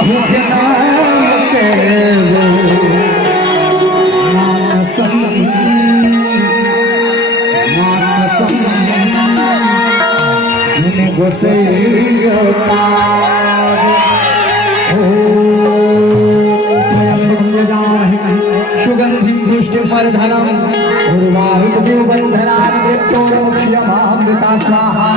बाहु के नाम के वो मानसम मुने गोसैया सुगंधि पुष्टिमर्धनम उर्वारुकविबन्धनामृता स्वाहा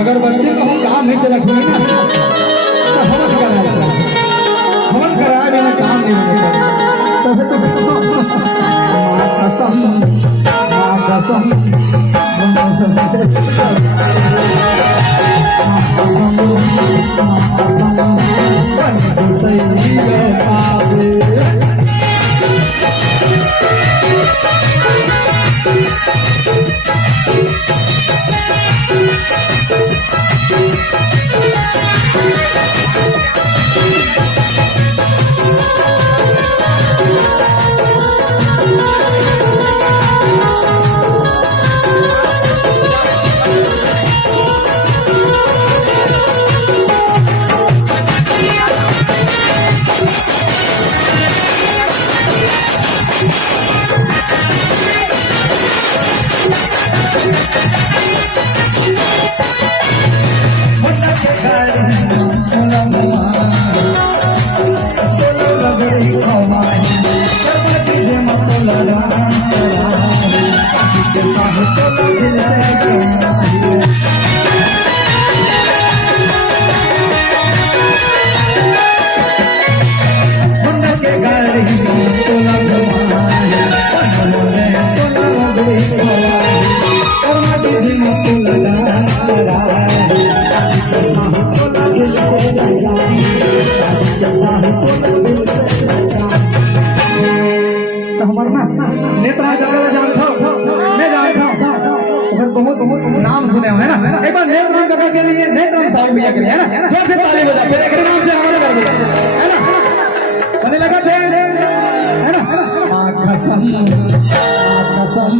अगरबत्ती को हम काम नहीं चला ना तो हवन कराया बिना काम नहीं होता तो कसम नाम सुने हो है ना एक बार नेत्रम कथा के लिए नेत्रम साउंड भैया के लिए है ना जोर से ताली बजा फिर एक नाम से हमारे कर दो है ना बने लगा थे है ना कसम कसम